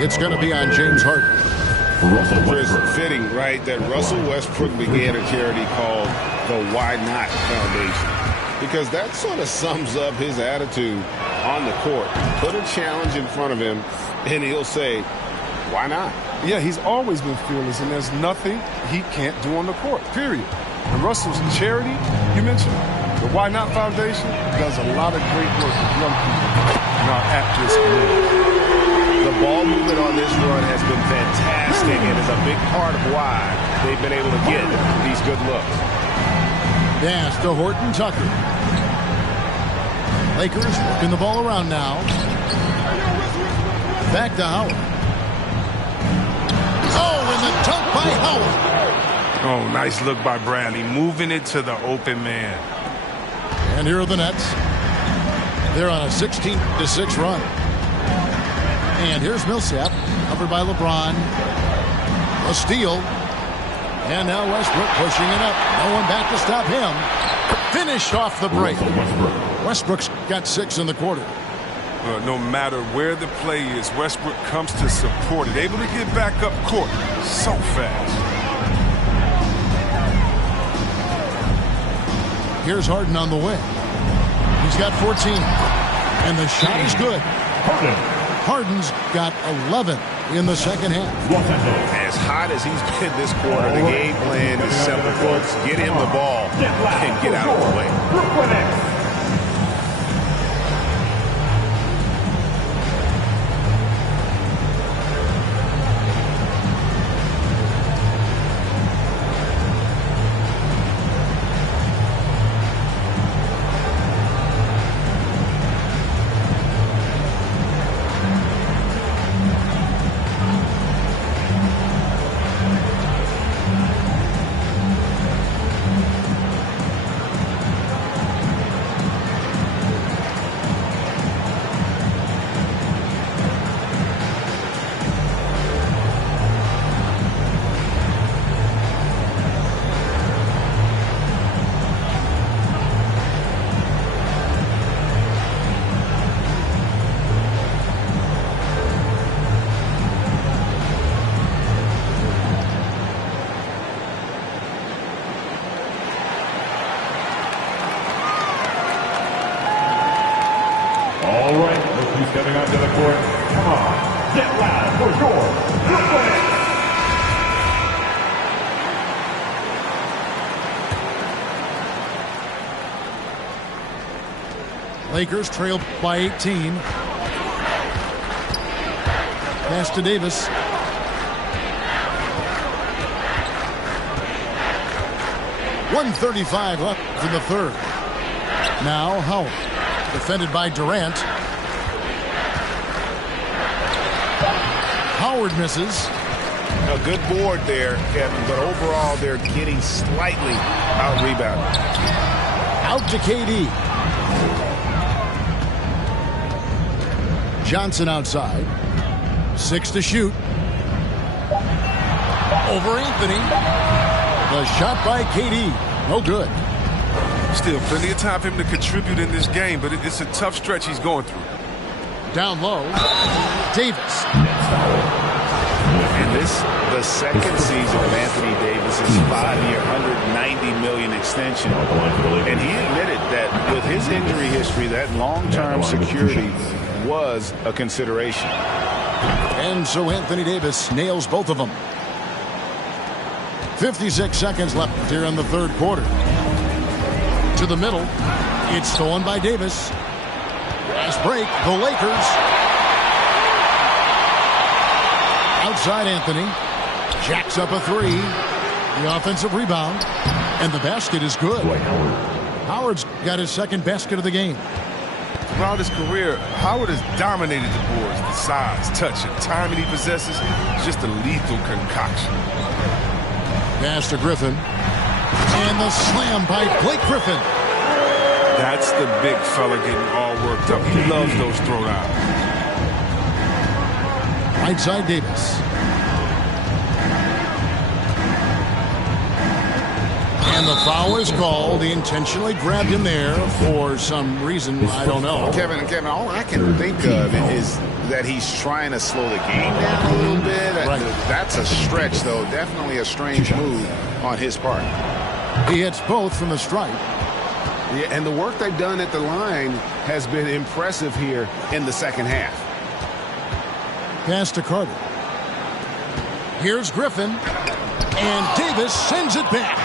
It's going to be on James Harden. Chris, fitting, right, that Russell Westbrook began a charity called the Why Not Foundation, because that sort of sums up his attitude on the court. Put a challenge in front of him, and he'll say, why not? Yeah, he's always been fearless, and there's nothing he can't do on the court, period. And Russell's charity, you mentioned, the Why Not Foundation, does a lot of great work with young people in our at-risk community. The ball movement on this run has been fantastic and is a big part of why they've been able to get these good looks. Pass to Horton Tucker. Lakers working the ball around now. Back to Howard. Oh, and the dunk by Howard. Oh, nice look by Bradley, moving it to the open man. And here are the Nets. They're on a 16-6 run. And here's Millsap, covered by LeBron. A steal. And now Westbrook pushing it up. No one back to stop him. Finish off the break. Westbrook's got 6 in the quarter. No matter where the play is, Westbrook comes to support it. Able to get back up court so fast. Here's Harden on the way. He's got 14. And the shot is good. Harden's got 11 in the second half. As hot as he's been this quarter, the game plan is simple, folks. Get him the ball and get out of the way. All right, look who's coming onto the court. Come on, get loud for your Brooklyn. Lakers trail by 18. Pass to Davis. .135 left in the third. Now Howard. Defended by Durant. Howard misses. A good board there, Kevin, but overall they're getting slightly out-rebounded. Out to KD. Johnson outside. 6 to shoot. Over Anthony. The shot by KD. No good. Still plenty of time for him to contribute in this game, but it's a tough stretch he's going through. Down low. Davis. And this, the second season of Anthony Davis's 5-year, $190 million extension. And he admitted that with his injury history, that long-term security was a consideration. And so Anthony Davis nails both of them. 56 seconds left here in the third quarter. To the middle. It's stolen by Davis. Fast break. The Lakers. Outside Anthony. Jacks up a three. The offensive rebound. And the basket is good. Howard's got his second basket of the game. Throughout his career, Howard has dominated the boards. The size, touch, and timing he possesses is just a lethal concoction. Pass to Griffin. And the slam by Blake Griffin. That's the big fella getting all worked up. He loves those throwdowns. Right side Davis. And And the foul is called. He intentionally grabbed him there for some reason. I don't know. Kevin, all I can think of is that he's trying to slow the game down a little bit. Right. That's a stretch, though. Definitely a strange move on his part. He hits both from the stripe. Yeah, and the work they've done at the line has been impressive here in the second half. Pass to Carter. Here's Griffin. And Davis sends it back.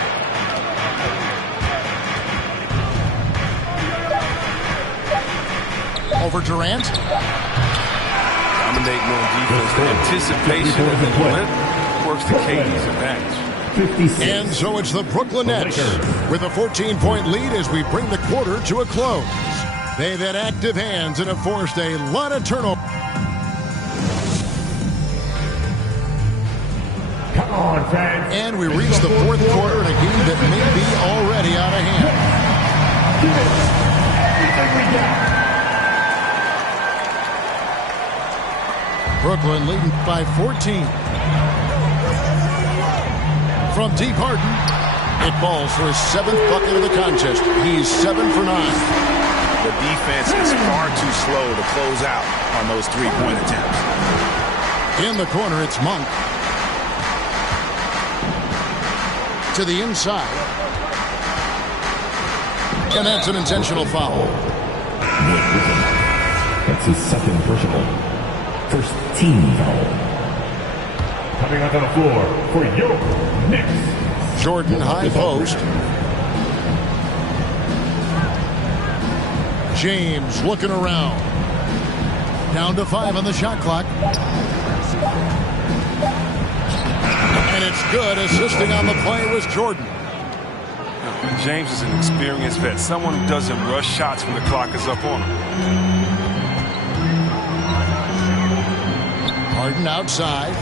Over Durant. Dominating on defense. The anticipation and the limp works to KD's advantage. And so it's the Brooklyn Nets with a 14-point lead as we bring the quarter to a close. They've had active hands and have forced a lot of turnover. Come on, fans. And we reach the fourth quarter in a game that may be already out of hand. Give it everything we got. Brooklyn leading by 14. From deep, Harden. It falls for his 7th bucket of the contest. He's 7 for 9. The defense is far too slow to close out on those three-point attempts. In the corner, it's Monk. To the inside. And that's an intentional foul. That's his second personal. First team foul. Coming onto the floor for your Knicks. Jordan high post. James looking around. Down to 5 on the shot clock. And it's good. Assisting on the play was Jordan. James is an experienced vet. Someone who doesn't rush shots when the clock is up on him. Harden outside.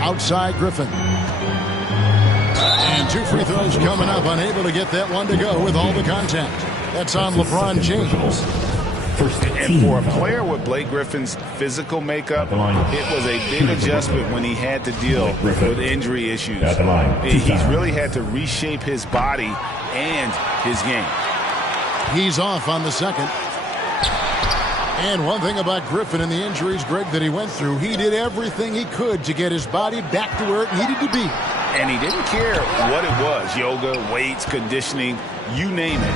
Outside Griffin. And 2 free throws coming up. Unable to get that one to go with all the contact. That's on LeBron James. And for a player with Blake Griffin's physical makeup, it was a big adjustment when he had to deal with injury issues. He's really had to reshape his body and his game. He's off on the second. And one thing about Griffin and the injuries, Greg, that he went through, he did everything he could to get his body back to where it needed to be. And he didn't care what it was, yoga, weights, conditioning, you name it,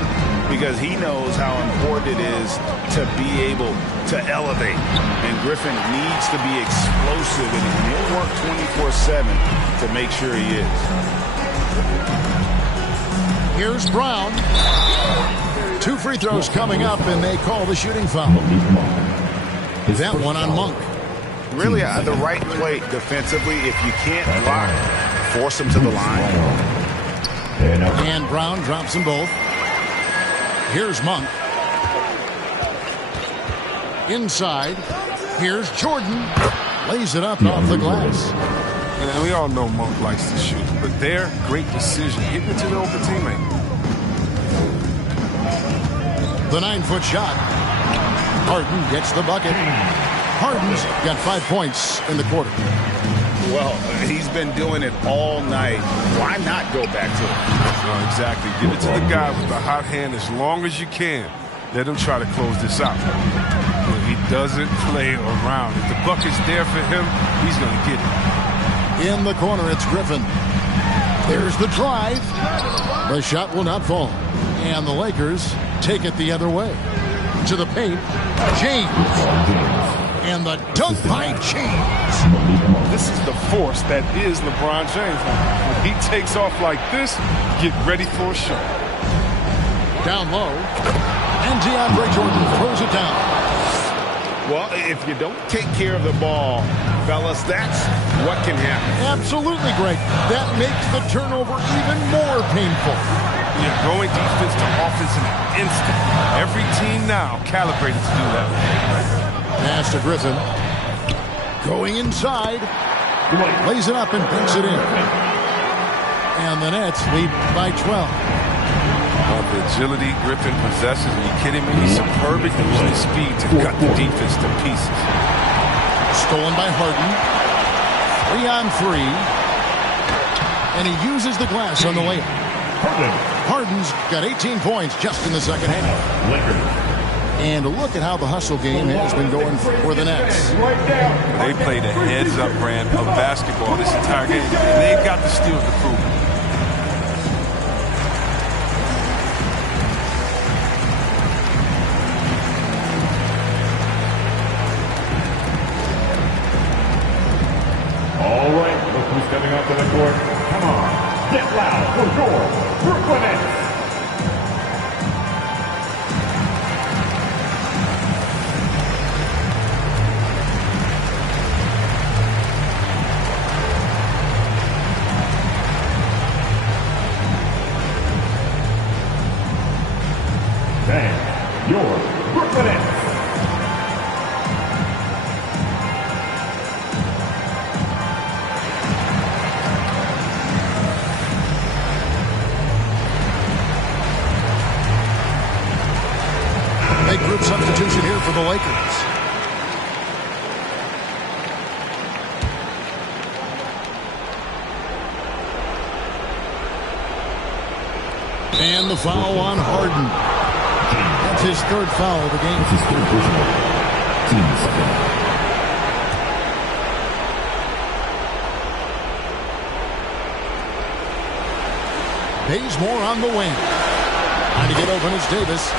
because he knows how important it is to be able to elevate. And Griffin needs to be explosive, and he'll work 24/7 to make sure he is. Here's Brown. 2 free throws coming up, and they call the shooting foul. That one on Monk. Really the right play defensively. If you can't block, force him to the line. And Brown drops them both. Here's Monk. Inside. Here's Jordan. Lays it up off the glass. And we all know Monk likes to shoot, but their great decision, getting it to the open teammate. The 9-foot shot. Harden gets the bucket. Harden's got 5 points in the quarter. Well, he's been doing it all night. Why not go back to it? Exactly. Give it to the guy with the hot hand as long as you can. Let him try to close this out. He doesn't play around. If the bucket's there for him, he's going to get it. In the corner, it's Griffin. There's the drive. The shot will not fall. And the Lakers take it the other way. To the paint, James. And the dunk by James. This is the force that is LeBron James. When he takes off like this, get ready for a shot. Down low. And DeAndre Jordan throws it down. Well, if you don't take care of the ball, fellas, that's what can happen. Absolutely, Greg. That makes the turnover even more painful. Yeah, going defense to offense in an instant. Every team now calibrated to do that. Pass to Griffin. Going inside. Lays it up and banks it in. And the Nets lead by 12. The agility Griffin possesses, are you kidding me? He's superb at using his speed to cut the defense to pieces. Stolen by Harden. 3-on-3. And he uses the glass on the layup. Harden's got 18 points just in the second half. And look at how the hustle game has been going for the Nets. They played a heads-up brand of basketball this entire game, and they've got the steals to prove it. All right, look who's stepping up to the court. Come on, get loud for your Brooklyn Nets. And your Brooklyn Nets. Big group substitution here for the Lakers. And the foul on Harden. That's his third foul of the game. This is third personal. Team second. Bazemore on the wing. Trying to get open is Davis.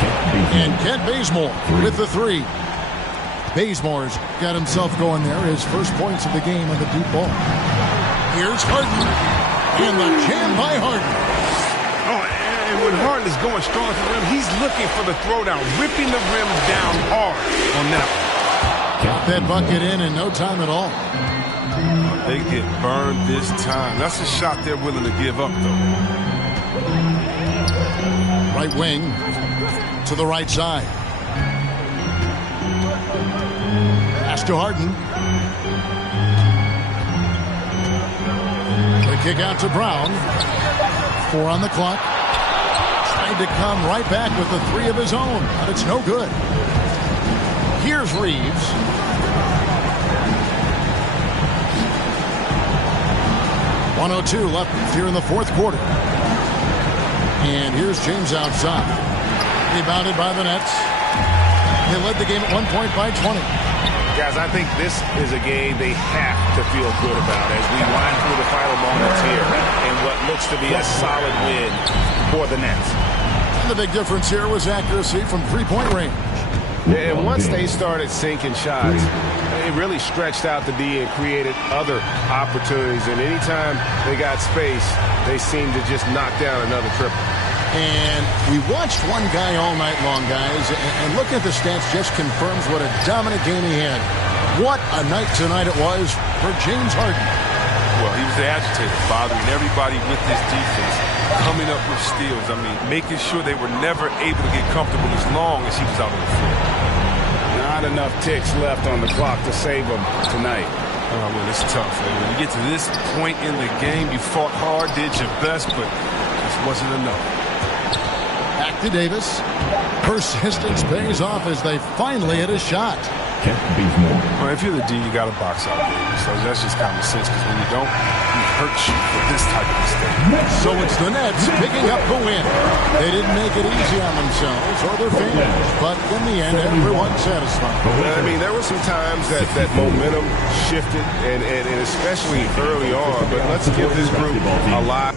And Kent Bazemore with the three. Bazemore's got himself going there. His first points of the game on the deep ball. Here's Harden. And the jam by Harden. Oh, and when Harden is going strong to the rim, he's looking for the throwdown, ripping the rim down hard on that. Got that bucket in no time at all. They get burned this time. That's a shot they're willing to give up, though. Right wing to the right side. Pass to Harden. The kick out to Brown. 4 on the clock. Tried to come right back with the three of his own, but it's no good. Here's Reeves. .102 left here in the fourth quarter. And here's James outside. Rebounded by the Nets. They led the game at one point by 20. Guys, I think this is a game they have to feel good about as we wind through the final moments here in what looks to be a solid win for the Nets. And the big difference here was accuracy from three-point range. And once they started sinking shots, it really stretched out the D and created other opportunities. And anytime they got space, they seemed to just knock down another triple. And we watched one guy all night long, guys, and looking at the stats just confirms what a dominant game he had. What a night tonight it was for James Harden. Well, he was the agitator, bothering everybody with his defense, coming up with steals. I mean, making sure they were never able to get comfortable as long as he was out on the floor. Not enough ticks left on the clock to save them tonight. Oh, man, it's tough. Man. When you get to this point in the game, you fought hard, did your best, but this wasn't enough. Back to Davis. Persistence pays off as they finally hit a shot. Kent Bazemore. Well, if you're the D, you got to box out, baby. So that's just common sense, because when you don't, he hurts you for this type of mistake. So it's the Nets picking up the win. They didn't make it easy on themselves or their fans, but in the end, everyone's satisfied. I mean, there were some times that momentum shifted, and especially early on, but let's give this group a lot.